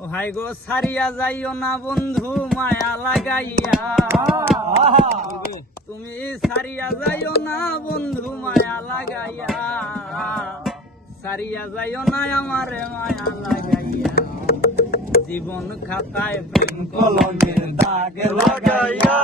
ও high গো সারিয়া যাইও না বন্ধু মায়া লাগাইয়া, তুমি সারিয়া যাইও না বন্ধু মায়া লাগাইয়া, সারিয়া যাইও না আমারে মায়া লাগাইয়া, জীবন খাতায় প্রেম কলমের দাগ লাগাইয়া,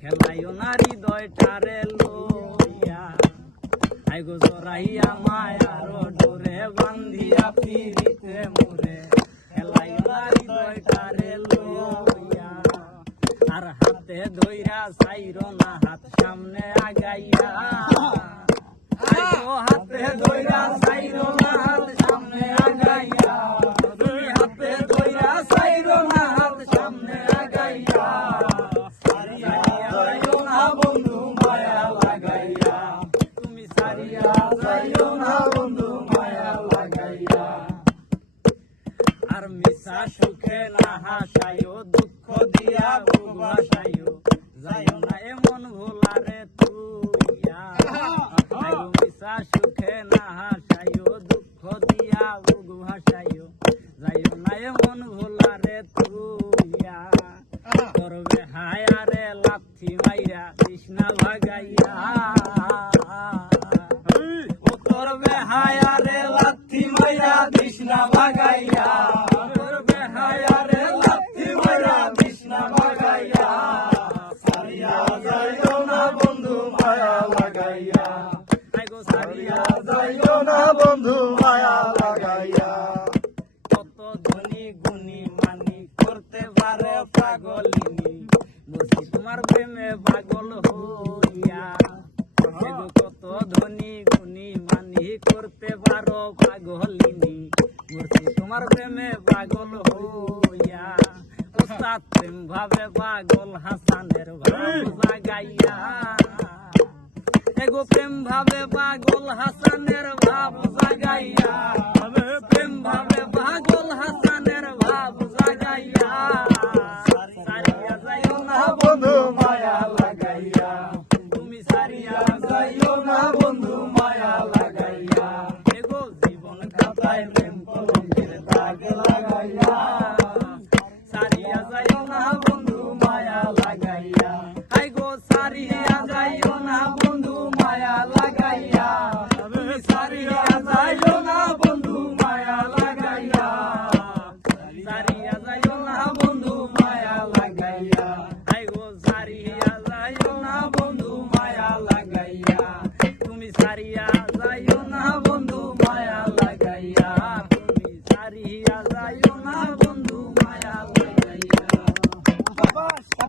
খেলাইও না হৃদয়টারে লইয়া, আই গো জরাইয়া মায়ার ডোরে বান্ধিয়া পিরিতে মোরে, খেলাইও না হৃদয়টারে লইয়া, আর হাতে ধইরা চাইরো না হাত সামনে আগাইয়া, আই গো হাতে ধইরা চাইরো না হাত সামনে আগাইয়া, তুমি হাতে ধইরা চাইরো না হাত সামনে আগাইয়া, আর মিশা সুখে না হাসাইও দুঃখ দিয়া বুক ভাসাইও, যাইও না এমন ভোলারে তুইয়া, মিশা সুখে না হাসাইও দুঃখ দিয়া বুক ভাসাইও, যাইও না এমন ভোলারে তুইয়া, করবে হায়ারে লাথি মাইরা কৃষ্ণা ভাগাইয়া, করবে হায়ারে লাথি মাইরা কৃষ্ণা ভাগাইয়া, করবে হায়ারে লাথি মাইরা কৃষ্ণা ভাগাইয়া, সারিয়া যাইও না বন্ধু মায়া লাগাইয়া, আই গো সারিয়া যাইও না বন্ধু মায়া লাগাইয়া, কত ধনী গুণী মানি করতে পারে পাগলিনী, বসি তোমার প্রেমে পাগল হইয়া, কত ধনী গুণী মানি করতে পারো পাগলিনী, বসি তোমার প্রেমে পাগল হইয়া, ওস্তাদ প্রেম ভাবে পাগল হাসানের ভাব জাগাইয়া, এগো প্রেম ভাবে পাগল হাসানের ভাব জাগাইয়া, প্রেম ভাবে পাগল হাসানের ভাব জাগাইয়া, সারিয়া যাইও না বন্ধু মায়া লাগাইয়া, তুমি সারিয়া যাইও না বন্ধু মায়া লাগাইয়া, এগো জীবন খাতায় প্রেম কলমের দাগ লাগাইয়া, সারিয়া যাইও না বন্ধু মায়া লাগাইয়া, আই গো সারিয়া যাইও না বন্ধু মায়া লাগাইয়া, তুমি সারিয়া যাইও না বন্ধু মায়া লাগাইয়া, সারিয়া যাইও না বন্ধু মায়া লাগাইয়া, আই গো সারিয়া যাইও না বন্ধু মায়া লাগাইয়া, তুমি সারিয়া